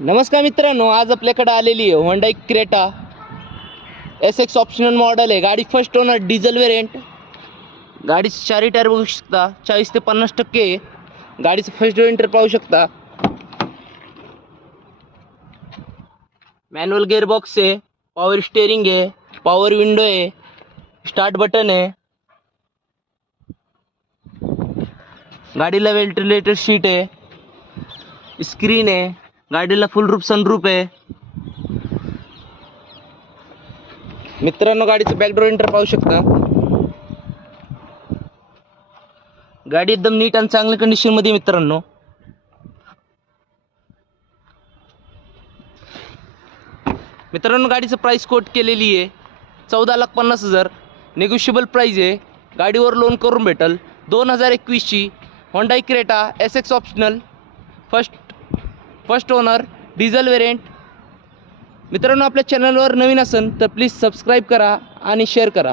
नमस्कार मित्रांनो, आज आपल्याकडे आलेली आहे Honda Creta SX optional model आहे। गाडी फर्स्ट ओनर डिझेल वेरिएंट। गाडीचे चारही टायर बघू शकता, 40 ते 50% गाडीचं फर्स्ट वेरिएंट पाहू शकता। मॅन्युअल गिअरबॉक्स आहे, पॉवर स्टीअरिंग आहे, पॉवर विंडो आहे, स्टार्ट बटन आहे। गाडीला वेंटिलेटर सीट आहे, स्क्रीन आहे, गाडीला फुल रूफ सनरूफ आहे। मित्रांनो, गाडीचं बॅकडोर एंटर पाहू शकता। गाडी एकदम नीट आणि चांगल्या कंडिशन मध्ये मित्रांनो। गाडीचं प्राइस कोट केलेली आहे 14,50,000। निगोशिएबल प्राइस आहे। गाडीवर लोन करून भेटल। 2021 ची Honda Creta SX optional first owner diesel variant. मित्रांनो, आपल्या चॅनलवर नवीन असेल तर प्लीज सबस्क्राईब करा आणि शेअर करा।